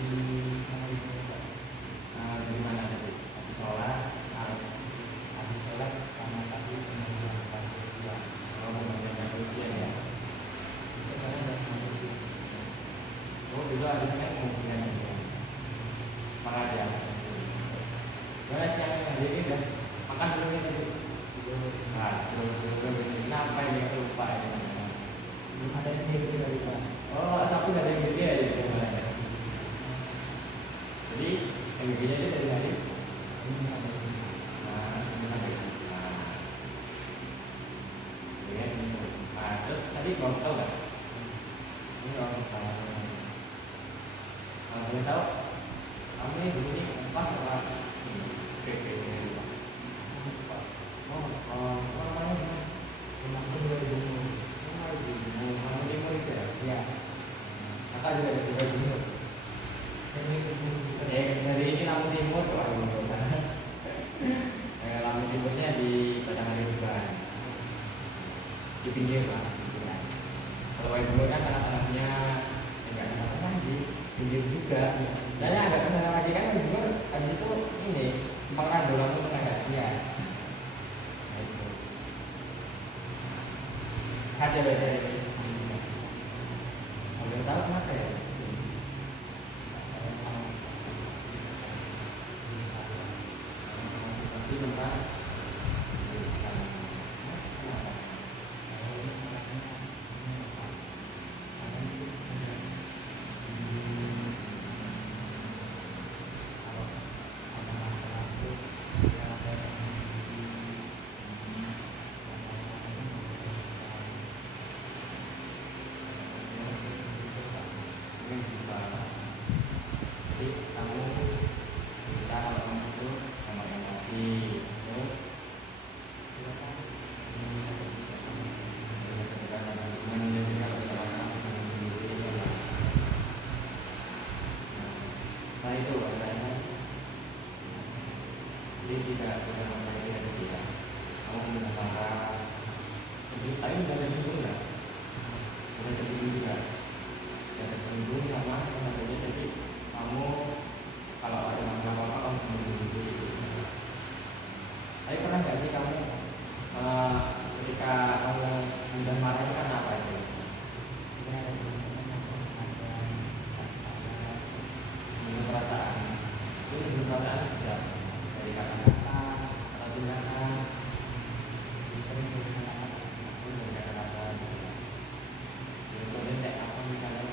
Dari mana tadi? Sholat, kalau membacakan ujian ya. Oh dulu harusnya kan kemungkinan itu. Makan ya. Gimana siang hari ini udah makan dulu ya tadi? Nah, belum. Kenapa ini lupa ya? Belum ada yang diri dari Pak. Oh, tapi ada yang gede ya itu kemarin. Jadi yang gedenya itu dari hari Ini sampai sini. nah, ini sampai nah, ya, gitu. Nah, terus tadi mau tahu nggak? Ini orang tahu. Kalau boleh tahu, kamu ini dulu ini pas apa? PP ini. Oh, apa namanya? Langsung 2000. Kamu ini murid ya? Ya. Kakak juga ada juga junior. Dari ini Lampung Timur kok ada junior. Lampung Timurnya di Batangan juga. Di pinggir lah. Kalau yang dulu kan anak-anaknya enggak anak-anak di pinggir juga. Dan yang agak kenal lagi kan yang dulu habis itu ini Bang Rado Lampung Tengah kan? Iya. Nah itu. Ada beda ini. Boleh tahu kenapa ya? Masih tentang jadi kamu kita kalau kamu itu sama emosi terus nah itu katanya jadi tidak sampai tidak tidak kamu punya marah tapi tidak ada singgung nggak tidak tersinggung juga tidak tersinggung sama namanya jadi kamu kalau ada masalah apa kamu sendiri. Tapi pernah nggak sih kamu ketika kamu mudah marah itu karena apa itu? Menurut perasaan. Itu menurut perasaan sudah dari kata-kata atau tindakan. Sering dari kata-kata. Contohnya kayak apa misalnya?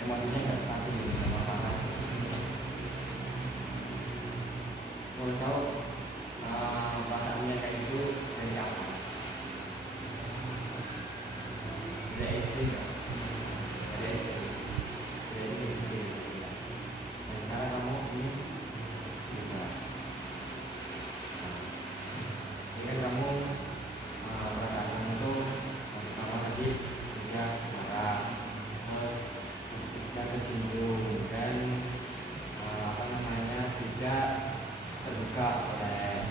Emosinya nggak stabil sama marah. Mau tahu perasaannya kayak itu dari apa? Dari istri nggak? Dari istri. Dari istri. Dan sekarang kamu ini juga. Jadi kamu perasaan itu pertama tadi juga marah. Tidak tersinggung dan apa namanya tidak terbuka oleh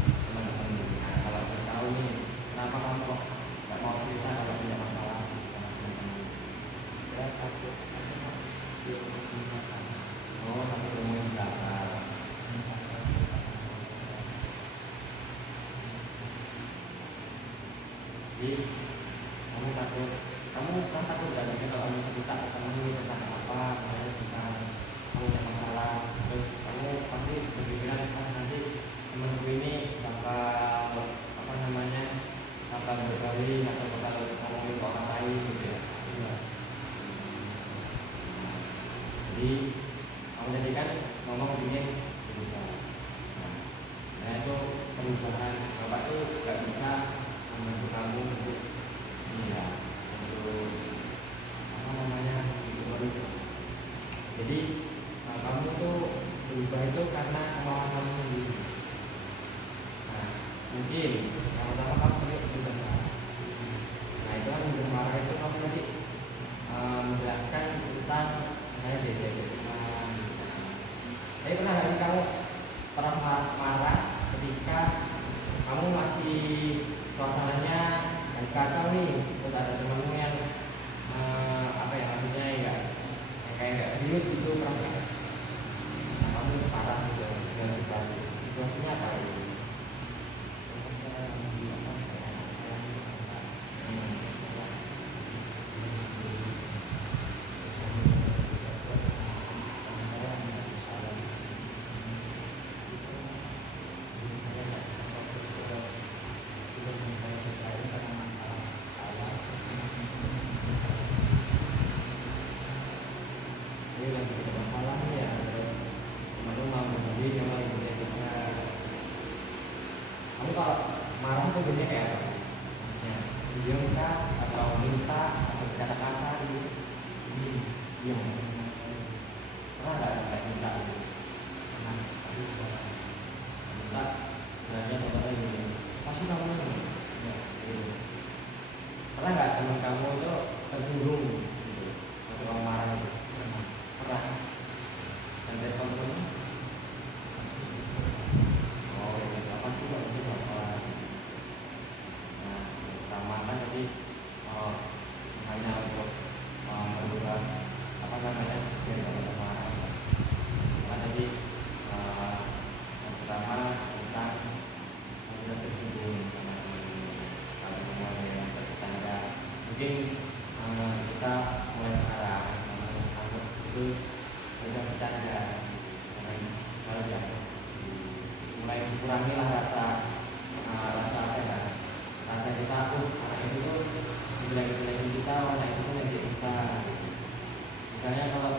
teman-teman. Nah, kalau saya tahu nih kenapa kamu kok nggak mau cerita kalau punya masalah sama teman-teman? Ya, takut. Oh, tapi kamu yang belakang. Jadi kamu kan takut gak mungkin kalau kamu cerita ke temen tentang apa misalnya tentang kamu punya masalah terus kamu pasti berpikiran nanti temenku ini bakal apa namanya bakal berkali atau bakal ngomongin orang lain gitu ya. Jadi kamu tadi kan ngomong ingin berubah. Nah itu perubahan bapak tuh gak bisa membantu kamu untuk ya untuk apa namanya itu. Jadi kamu tuh berubah itu karena kemauan kamu sendiri. Nah mungkin yang pertama kamu sudah marah. Nah itu kan sudah marah itu kamu tadi menjelaskan tentang saya Tapi pernah nggak sih kamu pernah marah ketika kamu masih suasananya lagi kacau nih, terus ada temanmu yang apa ya namanya ya, yang kayak nggak serius gitu, pernah nggak? Nah, kamu marah gitu dengan situasinya apa itu? Ini lagi ada masalah nih ya, terus temanmu mau menjadi yang lain juga. Kamu kalau marah tuh biasanya kayak apa? Ya, diam kah atau minta atau berkata kasar gitu? Diam. Pernah nggak kayak minta gitu? Pernah. Minta sebenarnya contohnya gini, kasih kamu ini. Ya, gitu. Pernah nggak teman kamu itu tersinggung gitu waktu kamu marah gitu? Pernah. Dan respon kamu? Oh, ya, apa sih kok itu apa? Nah, pertama kan tadi hanya untuk merubah apa namanya biar tidak marah. Karena tadi yang pertama tentang tidak tersinggung sama kalau semua ada yang bercanda. Mungkin kita mulai sekarang anggap itu sudah bercanda. Kalau ya mulai kurangilah rasa apa ya, rasa kita anak itu tuh jelek-jelekin kita, anak itu tuh ngejek kita gitu. Misalnya kalau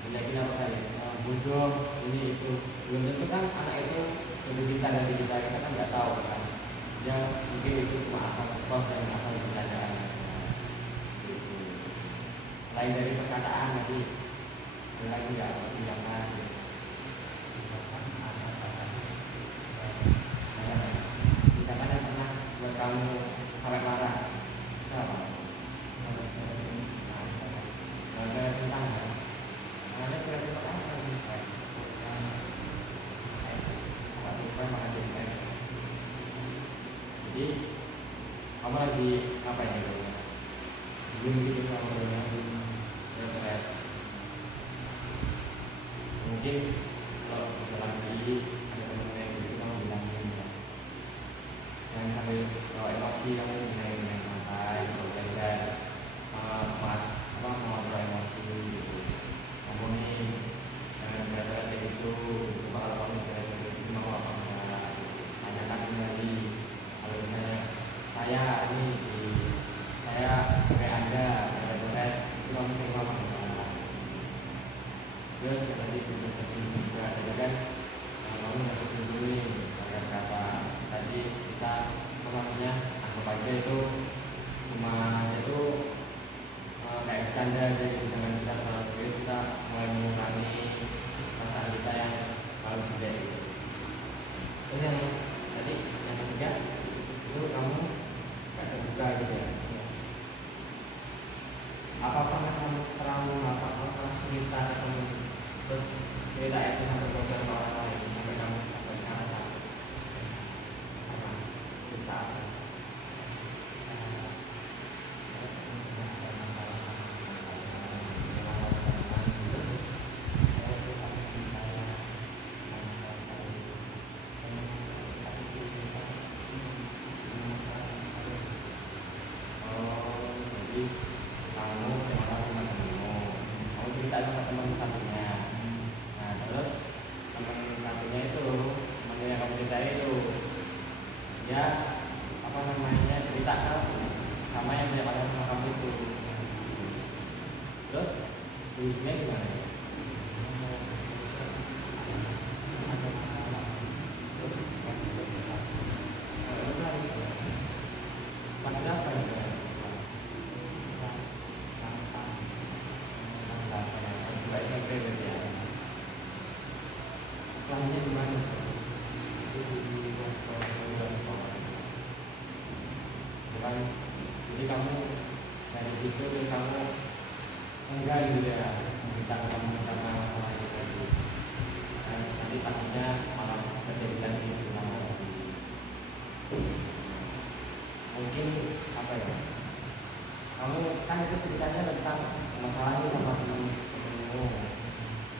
jelekin apa tadi, bodoh ini itu, belum tentu kan anak itu lebih pintar dari kita kan nggak tahu kan. Ya mungkin itu cuma asal konten asal bercandaan gitu. Lain dari perkataan nanti lagi nggak tindakan gitu. Tindakan yang pernah buat kamu sampai marah itu apa? Ada tentang ada kira-kira apa nih? Jadi kamu lagi apa ya? Belum gitu kamu lagi mungkin kalau jalan lagi ada teman yang gitu kamu bilangin ya. Yang sambil kalau emosi kamu naik santai, kalau belajar apa mengontrol emosi gitu. Kamu nih berat-berat kayak gitu, kalau kamu berat-berat itu mau apa enggak? Tanyakan kembali. Kalau misalnya saya kayak Anda berat-berat itu kamu terima apa enggak? Terus tadi juga juga kan kamu nggak tersinggung nih kata tadi kita namanya anggap aja itu cuma itu kayak bercanda aja gitu, jangan kita terlalu serius, kita mulai mengurangi perasaan kita yang terlalu gede gitu. Terus yang tadi yang ketiga itu kamu gak terbuka gitu ya. Apa pernah kamu pernah cerita atau terus cerita itu sampai ke orang lain sampai kamu sampai sekarang apa cerita apa? Jadi kamu sama teman-temanmu, kamu cerita sama teman satunya. Nah terus teman satunya itu, teman yang kamu ceritain itu, dia apa namanya cerita sama yang punya pacar sama kamu itu. Terus ujungnya gimana? Pada apa ya? Lainnya gimana? Bukan, jadi kamu dari situ kamu enggak gitu ya, minta kamu sama itu tadi. misalnya tentang masalah itu sama temenmu,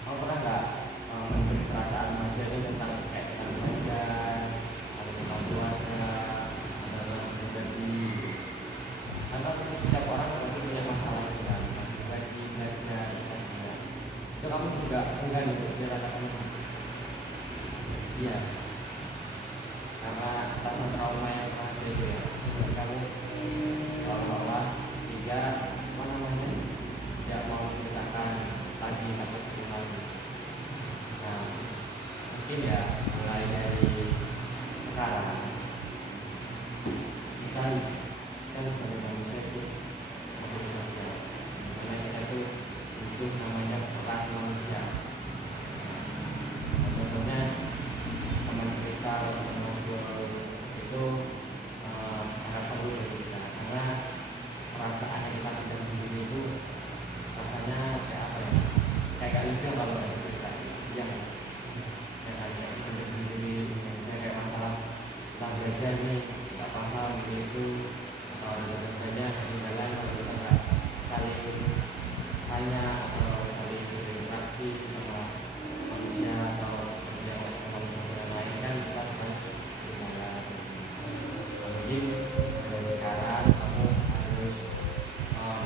kamu pernah nggak memberi perasaan remaja itu tentang kayak tentang belajar atau tentang keluarga atau pribadi? Karena setiap orang pasti punya masalah itu kan, lagi belajar, itu kamu juga enggan untuk ceritakan. Iya, karena trauma yang ada itu ya, kamu seolah-olah tidak apa namanya tidak mau menceritakan lagi atau lagi. Nah, mungkin ya mulai dari sekarang kita kan sebagai manusia itu sebagai manusia, karena kita itu butuh namanya peran manusia. Contohnya teman kita ngobrol itu sangat perlu bagi kita, karena perasaan yang kita tidak sendiri itu rasanya kayak apa ya, kayak gak lucu kalau ada cerita yang kayak kita sendiri, misalnya kayak masalah tentang belajar nih nggak paham gitu, atau ada saja di jalan kalau kita nggak saling tanya atau saling berinteraksi sama manusia atau yang lain kan kita akan berjalan. Jadi dari sekarang kamu harus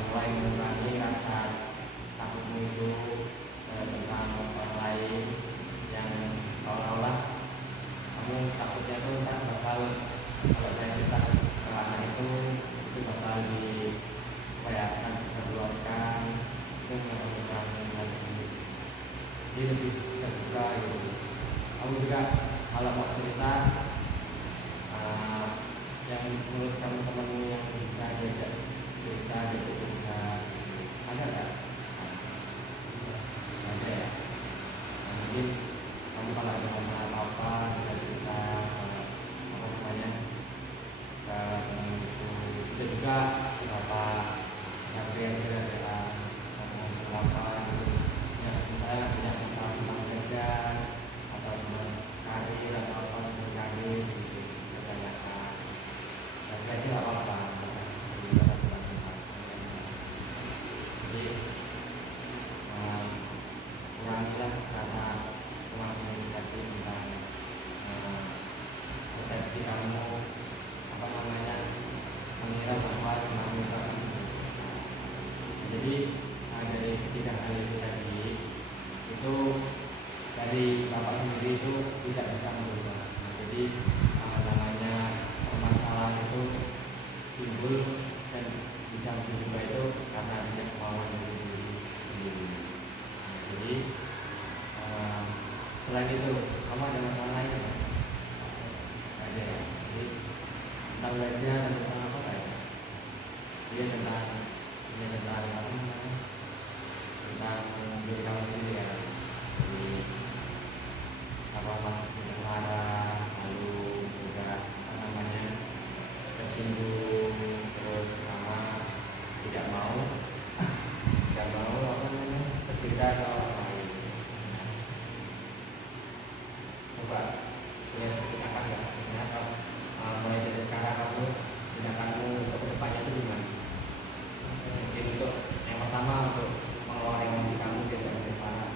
mulai mengurangi rasa takutmu itu tentang orang lain, yang seolah-olah kamu takutnya itu ntar bakal kalau saya cerita ke anak itu bakal akan diperluaskan, itu mengurangi lagi. Jadi lebih terbuka gitu. Kamu juga kalau mau cerita yang menurut kamu temanmu yang bisa diajak cerita gitu juga ada nggak? Ada ya. Nah, mungkin kamu kalau ada masalah apa bisa cerita apa namanya ke teman itu. Bisa juga berapa yang kira-kira ngomong apa gitu. Ya, misalnya punya masalah tentang belajar atau tentang karir atau apa tentang karir gitu, tanyakan. Dan belajar apa-apa. Jadi kurangilah karena komunikasi tentang persepsi kamu apa namanya mengira bahwa kamu itu. Jadi dari ketiga hal itu tadi itu dari bapak sendiri itu tidak bisa merubah. Jadi namanya permasalahan itu timbul dan bisa berubah itu karena adanya kemauan dari diri sendiri. Jadi selain itu kamu ada masalah lain nggak? Ada ya. Jadi tentang belajar dan tentang apa kayak? Dia tentang apa namanya? Tentang diri kamu sendiri ya. Jadi apa maksudnya marah, lalu juga apa namanya tersinggung, terus sama tidak mau apa namanya berbeda atau orang lain. Coba lihat tindakan ya, ternyata mulai dari sekarang kamu tindakanmu untuk kedepannya itu gimana? Mungkin untuk yang pertama untuk mengelola emosi kamu biar tidak parah.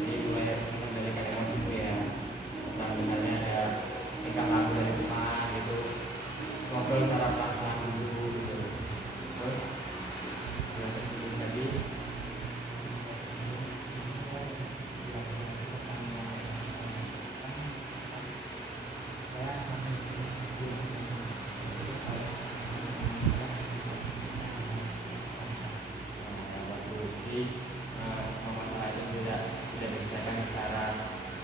Jadi mulai mengendalikan emosimu ya. Nah, misalnya ada tingkah laku dari rumah gitu, ngobrol secara pelan-pelan dulu gitu. Terus yang tersebut tadi masalah itu tidak diselesaikan secara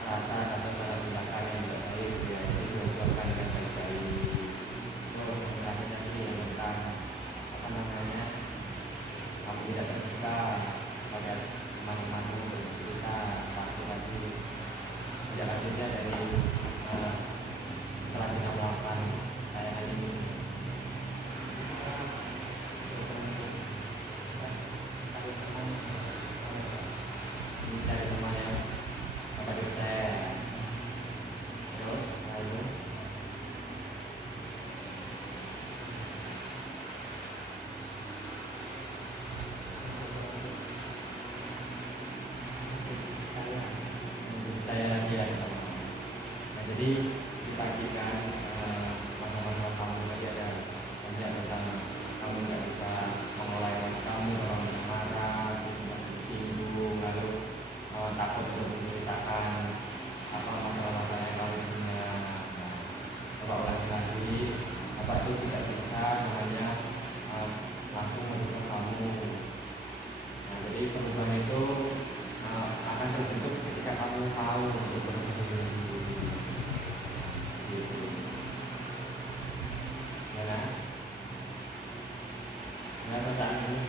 rasa atau secara tindakan yang tidak baik gitu ya. Jadi dilakukan dengan baik-baik. Itu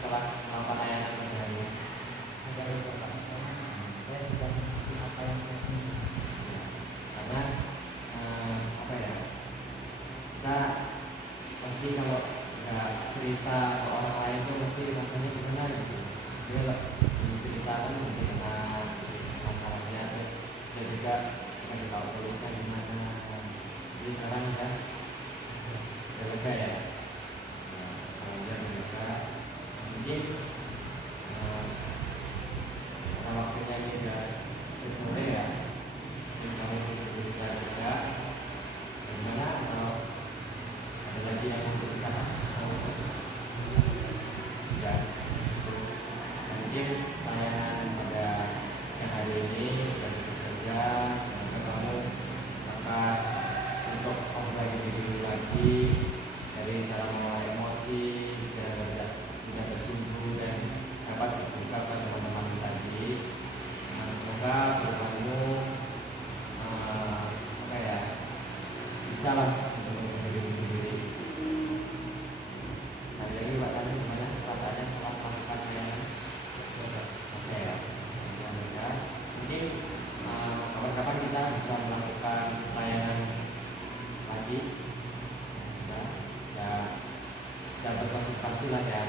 setelah melakukan layanan kerjanya? Ada beberapa saya sudah mengerti apa yang saya ingin. Ya, karena apa ya, kita pasti kalau nggak cerita ke orang lain tuh pasti rasanya gimana gitu. Dia lah cerita kan mungkin enak masalahnya, dan juga kita tahu dulu kan gimana. Jadi sekarang ya udah lega ya. Nah, kalau udah lega mungkin karena waktunya ini udah sore ya, jadi kamu bisa juga gimana kalau ada lagi yang mau ceritakan? Ya, mungkin layanan pada yang hari ini sudah bekerja dan kamu lepas untuk memperbaiki diri lagi dari cara mengelola emosi dan tidak tersinggung dan dapat terbuka pada teman-teman tadi. Nah, semoga kamu apa ya, bisa lah untuk memperbaiki diri sendiri. Nah, jadi Pak tadi gimana perasaannya setelah melakukan layanan? Oke ya, mungkin kapan-kapan kita bisa melakukan layanan lagi, bisa ya, dapat konsultasi lah ya.